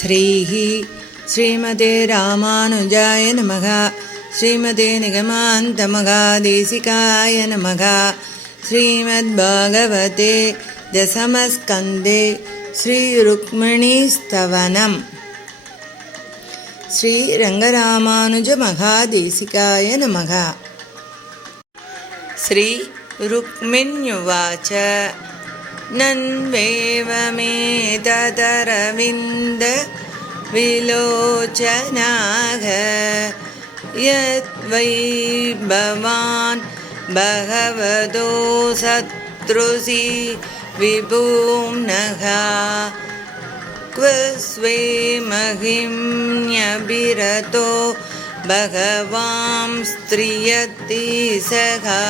श्रीः श्रीमते रामानुजाय नमः श्रीमते निगमान्तमगादेशिकाय नमः श्रीमद्भागवते दशमस्कन्दे श्रीरुक्मिणीस्तवनम्। श्रीरङ्गरामानुजमहादेशिकाय नमः। श्रीरुक्मिण्युवाच नन्वेवमेतदरविन्द विलोचनाघ। यद्वै भवान् भगवतो शत्रुसि विभूम्नः क्व स्वे महिम्न्यभिरतो भगवां स्त्रियति सखा।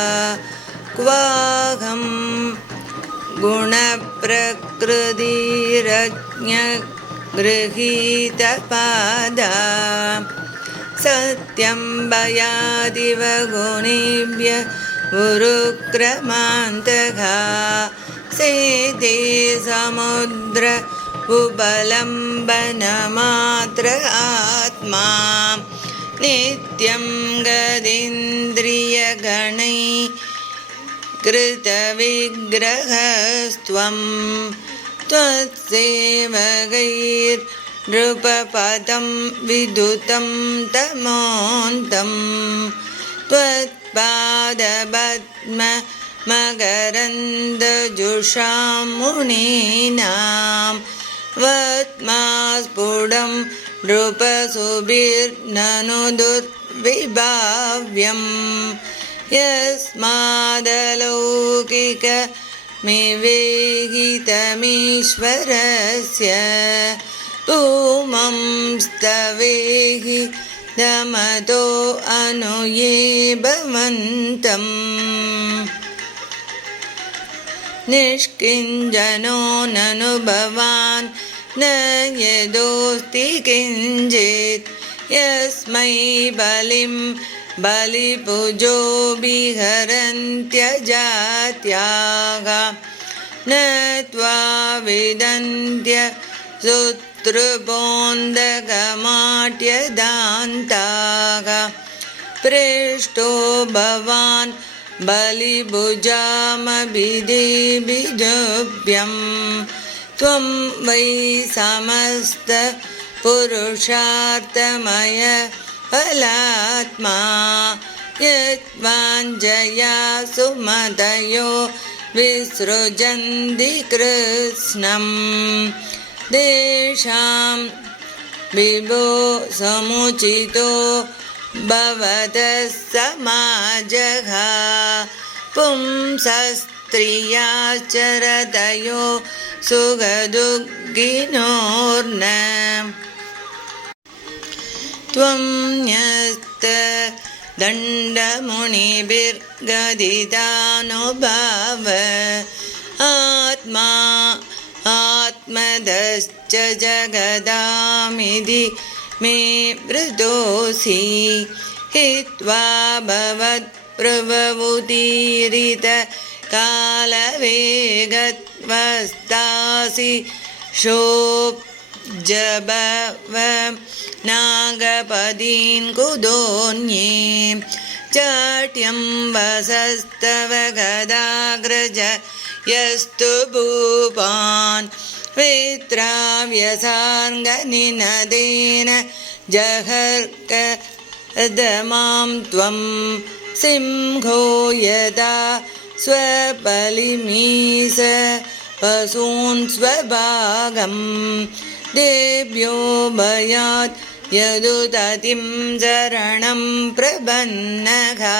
क्वाहं गुणप्रकृतिरज्ञगृहीतपादा सत्यं भयादिव गुणेभ्य उरुक्रमान्तघा सेते समुद्र उपलम्बनमात्र आत्मा नित्यं गदिन्द्रियगणै कृतविग्रहस्त्वं त्वत्सेवकैर्नृपपदं विदुतं तमोन्तं त्वत्पादपद्म मकरन्दजुषां मुनीनां वत्मास्फुटं नृपसुभिर्ननु दुर्विभाव्यम् यस्मादलौकिकमिवेहितमीश्वरस्य पुमं स्तवेहि दमतो अनुये भवन्तम् निष्किञ्जनो ननु भवान् न यदोऽस्ति किञ्चित् यस्मै बलिं बलिभुजो विहरन्त्यजात्याः न त्वा विदन्त्य सुतृपोन्दगमाट्यदान्ताः पृष्टो भवान् बलिभुजामभिदेभिजोभ्यं त्वं वै समस्तपुरुषार्थमय फलात्मा यद्वाञ्जया सुमदयो विसृजन्ति कृत्स्नं तेषां विभो समुचितो भवतः समाजः पुंसस्त्रियाचरदयो सुखदुःखिनोर्न त्वं न्यस्त दण्डमुनिभिर्गदिदानुभाव आत्मा आत्मदश्च जगदामिधि मे मृदोऽसि हित्वा भवत्प्रभवुदीरित कालवेगत्वस्तासि शोब्जभव नागपदीन् कुदोन्ये चाट्यं वसस्तव गदाग्रज यस्तु भूपान् वेत्राव्यसाङ्गनिनदेन जहर्कदमां त्वं सिंहो यदा स्वबलिमीस पशून् स्वभागं देव्यो भयात् यदुदतिं शरणं प्रबन्नघा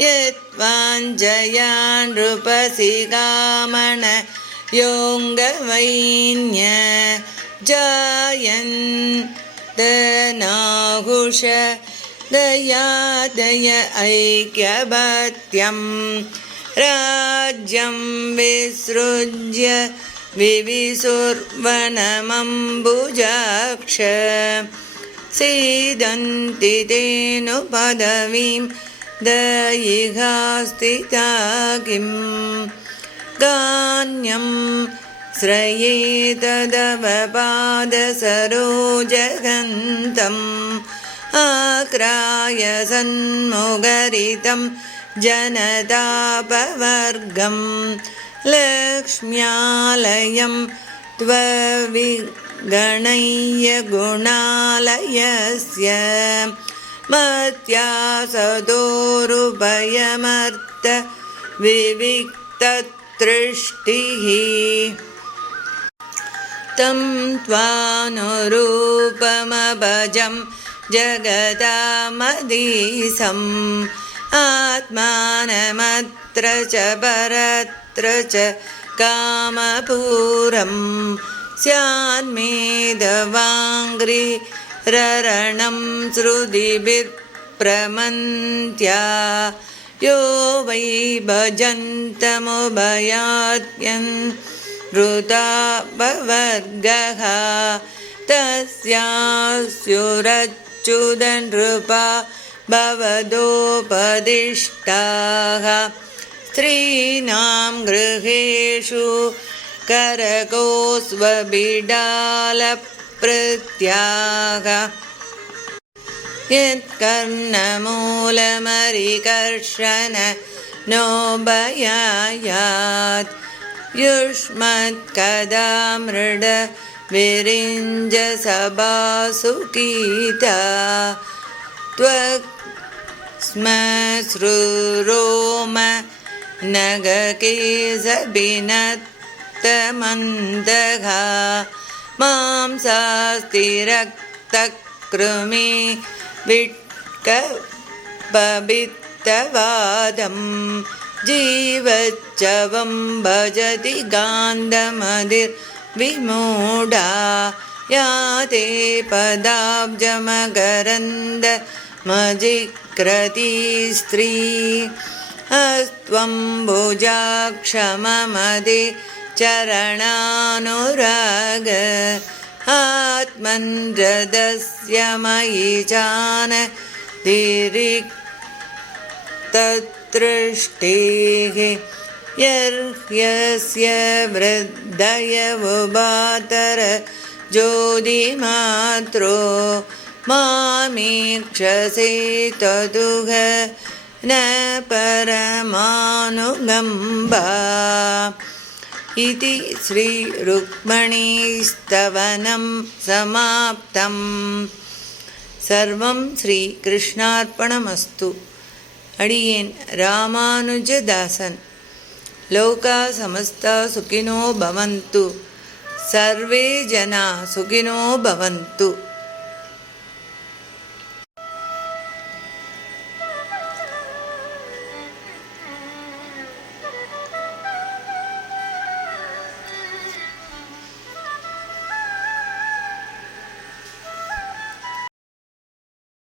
यत्वाञ्जया नृपसि कामण योऽङ्गवैन्य जायन् दनाहुष दयादय ऐक्यभत्यं राज्यं विसृज्य विविसुर्वनमम्बुजाक्ष सीदन्ति तेनु पदवीं दयिहा स्थिता किं गान्यं श्रये तदवपादसरोजगन्तम् आक्राय सन्मुगरितं जनतापवर्गं लक्ष्म्यालयं त्वविगणय्यगुणालयस्य मत्यासदोरुभयमर्थ विविक्ततृष्टिः तं त्वानुरूपमभजं जगदामदीसम् आत्मानमत्र च परत्र च कामपूरं स्यान्मेदवाङ्घ्रिररणं श्रुतिभिप्रमन्त्या यो वै भजन्तमुभयात्यन् ऋतापवर्गः तस्यास्युरच्युतनृपा भवदोपदिष्टाः स्त्रीणां गृहेषु करकोस्वबिडालप्रत्याग यत्कर्णमूलमरिकर्षण नो भयायात् युष्मत्कदा मृड विरिञ्जसभासुकीता त्वक्स्मश्रुरोम नगकेशभिनत्तमन्दः मांसास्तिरक्तकृमि विट्कपबित्तवादं जीवच्चवं भजति गान्धमधिर्विमूढा या ते पदाब्जमकरन्द मजिक्रती स्त्री अस्त्वं भुजाक्षममदे चरणानुराग आत्मन्रदस्य मयि जान दिरिक्तदृष्टेः यर्ह्यस्य वृद्धय उभातर ज्योतिमात्रो मामीक्षसे तदुह न परमानुगम्बा इति श्रीरुक्मणीस्तवनं समाप्तम् सर्वं श्रीकृष्णार्पणमस्तु अडियेन् रामानुजदासन् लोका समस्ता सुखिनो भवन्तु सर्वे जना सुखिनो भवन्तु